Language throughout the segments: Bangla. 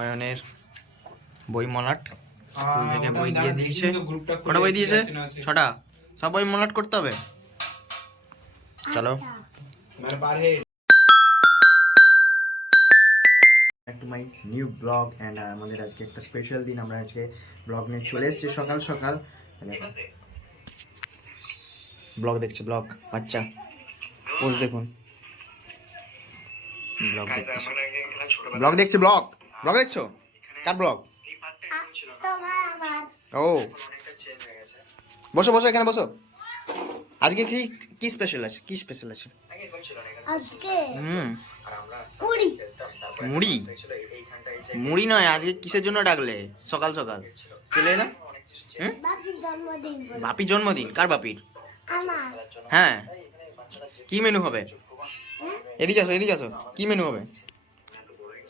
অয়নের বই মলাট স্কুল থেকে বই দিয়ে দিয়েছে। কটা বই দিয়েছে? 6টা। সব বই মলাট করতে হবে। চলো back to my new blog and আমাদের আজকে একটা স্পেশাল দিন। আমরা আজকে ব্লগ নিয়ে চলে এসেছি সকাল সকাল। ব্লগ দেখছে, ব্লগ বাচ্চা পোজ দেখুন। ব্লগ দেখছে, ব্লগ দেখছে, ব্লগ ব্লগ দেখছো? কার ব্লগ? ও বসো বসো, এখানে বসো। আজকে কি কি স্পেশাল আছে? কি স্পেশাল আছে আজকে? মুড়ি। মুড়ি মুড়ি নয়, আজকে কিসের জন্য ডাকলে সকাল সকাল? চলে না? বাপির জন্মদিন। বাপির জন্মদিন? কার বাপির? আমার। হ্যাঁ, কি মেনু হবে? এদিকে আসো, এদিকে আসো। কি মেনু হবে?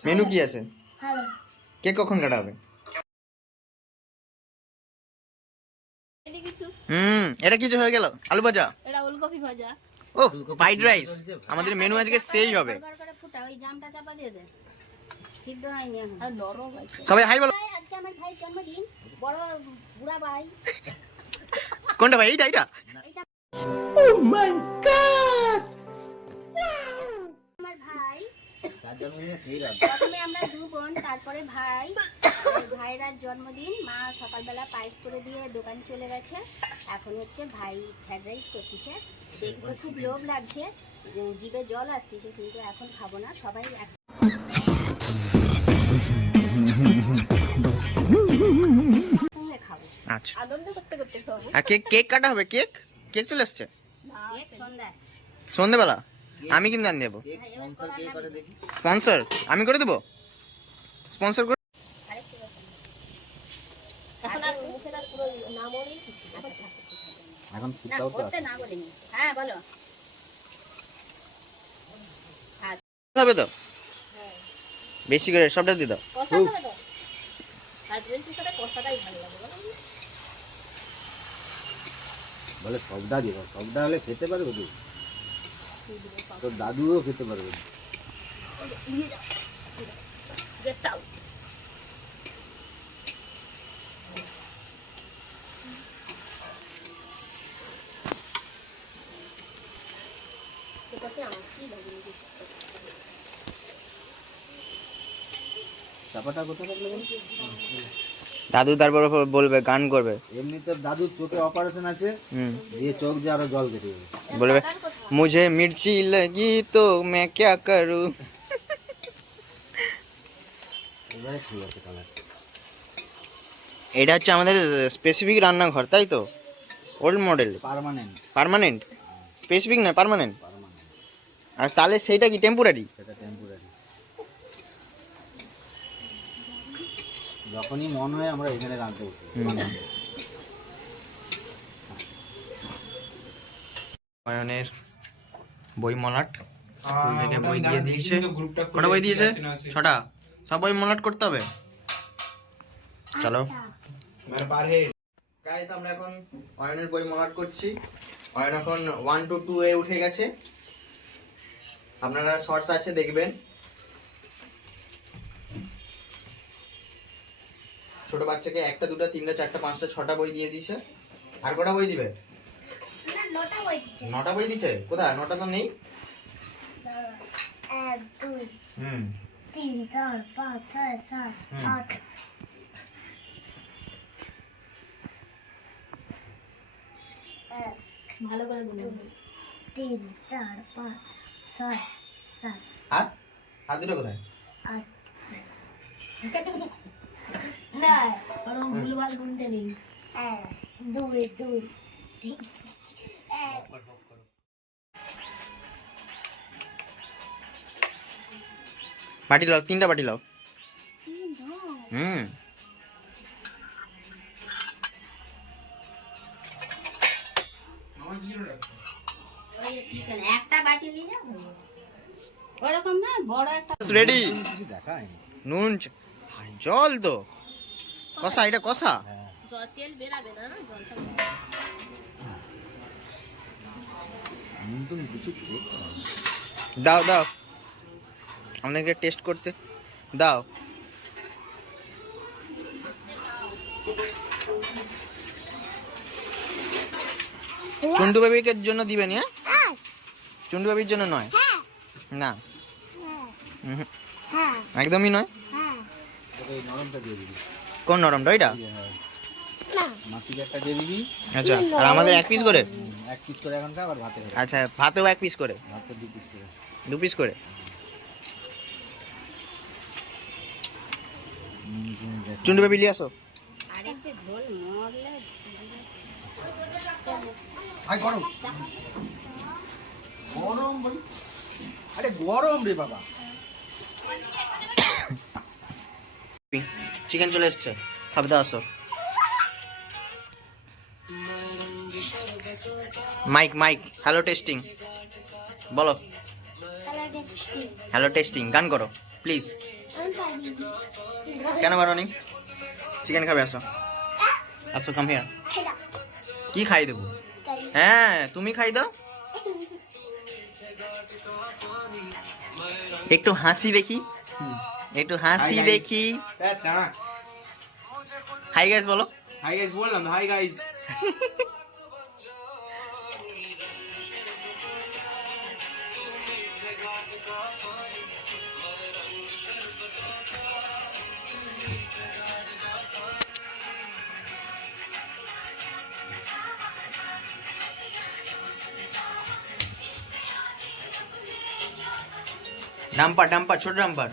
মেনু কি আছে? ভালো। কেক কখন কাটা হবে? এটা কিছু হয়ে গেল? আলু ভাজা, এটা ওলকপি ভাজা। ও ফ্রাইড রাইস। আমাদের মেনু আজকে সেই হবে। ফুটা ওই জামটা চাপা দিয়ে দে। সিদ্ধ হয়নি এখন। আর নরম আছে। সবাই হাই বলো। আজকে আমার ভাইয়ের জন্মদিন। বড় বুড়া ভাই। কোনটা ভাই? এইটা এইটা? ও মাই গড! আমার ভাই প্রথমে আমরা দু বোন, তারপরে ভাই। ভাইয়ের জন্মদিন। মা সকালবেলা পায়েস করে দিয়ে দোকান চলে গেছে। এখন হচ্ছে ভাই ফ্রাইড রাইস করতেছে। দেখতে খুব লোভ লাগছে, জিভে জল আসতেছে, কিন্তু এখন খাবো না। সবাই একসঙ্গে খাবো। আচ্ছা, আনন্দ করতে করতে খাবো। আর কেক কেক কাটা হবে? কেক কেক চলে আসছে এক সন্ধ্যায়। সন্ধ্যেবেলা। আমি কিন্তু আন দেবো। স্পন্সর আমি করে দেবো। স্পন্সর করে এখন আর মুখে না পুরো নামও নেই কিছু। এখন না করতে না বলিনি। হ্যাঁ বলো। হবে তো বেশি করে সবটা দিয়ে দাও। কষা করে দাও। আর ড্রিঙ্কের সাথে কষাটাই ভালো লাগে বলো। বলে সবটা দিব, সবটা হলে খেতে পারবে তুই? তোর দাদুও খেতে পারবে না। গেটাও এটাতে আমার কি লাগে না কিছু। চাপাটা কোথায় রাখলে বল? দাদু তারপর বলবে, গান করবে। এমনি তোর দাদুর চোখে অপারেশন আছে, দিয়ে চোখ দিয়ে আরো জল কেটে যাবে। বলবে মুঝে মির্চি লাগি তো मैं क्या करूं। এবারে ঠিক আছে কালার। এটা হচ্ছে আমাদের স্পেসিফিক রান্নাঘর, তাই তো? Old model, permanent. Permanent, specific না পার্মানেন্ট। পার্মানেন্ট। আর তাহলে সেইটা কি টেম্পোরারি? সেটা টেম্পোরারি। যখনই মন হয় আমরা এখানে রাঁধতে বসি। অয়নের বই মলাট স্কুল থেকে বই দিয়ে দিয়েছে। কটা বই দিয়েছে? 6টা। সব বই মলাট করতে হবে। চলো গাইস, আমরা এখন অয়নের বই মলাট করছি। অয়ন এখন 1 to 2 এ উঠে গেছে। আপনারা শর্টস আছে দেখবেন। ছোট বাচ্চাকে 1টা 2টা 3টা 4টা 5টা 6টা বই দিয়ে দিয়েছে। আর কটা বই দিবে? না 9টা বই দিচ্ছে। 9টা বই দিছে? কোথায়? 9টা তো নেই। 1 2 3 4 5 6 7 8। ভালো করে গুলো 3 4 5 6 7 হাত হাত দুটো কোথায়? 8 9 কারণ ভুলভাল গুনতে নেই। 1 2 2 বাটি লাও, 3টা বাটি লাও। ওই চিকেন একটা বাটি নিয়ে যাও। ওরকম না, বড় একটা। রেডি। কিছু দেখা হয়নি। নুন জল তো কষা, এটা কষা। জল তেল বেরাবে না, জলটা নুন তো কিছু খেয়ে দাও দাও আমাদেরকে টেস্ট করতে দাও। চুন্টু বেবিকে জন্য দিবেনি, হ্যাঁ? চুন্টু বেবির জন্য নয়, না, একদমই নয়। এই নরমটা দিয়ে দিবি। কোন নরমটা? এটা? মাসিকে একটা দিয়ে দিবি। আচ্ছা, আর আমাদের এক পিস করে? এক পিস করে এখন খা, আবার ভাতে খাবি। আচ্ছা, ভাতেও এক পিস করে? ভাতে 2 পিস করে। 2 পিস করে। চুন্টু বেবি নিয়ে আসো। আরেকটু ঝোল মরলে ভাই গরম গরম ভাই, আরে গরম রে বাবা। চিকেন চলে এসছে, খাবে দাও, আসো। মাইক মাইক, হ্যালো টেস্টিং বলো। হ্যালো টেস্টিং গান করো প্লিজ। কেন বারোনি? চিকেন খাবে, আসো আসো, কাম হিয়ার। কি খাই দেবো? হ্যাঁ তুমি খাই দাও। একটু হাসি দেখি, একটু হাসি দেখি। হাই গাইস বলো। হাই গাইস বললাম, হাই গাইস। ডাম্পার ডাম্পার, ছোট ডাম্পার।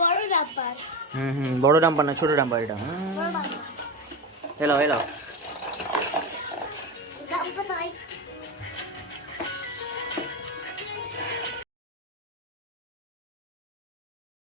বড় ডাব্বার, বড় ডাম্পার না, ছোট ডাম্পার এটা। Allow allow.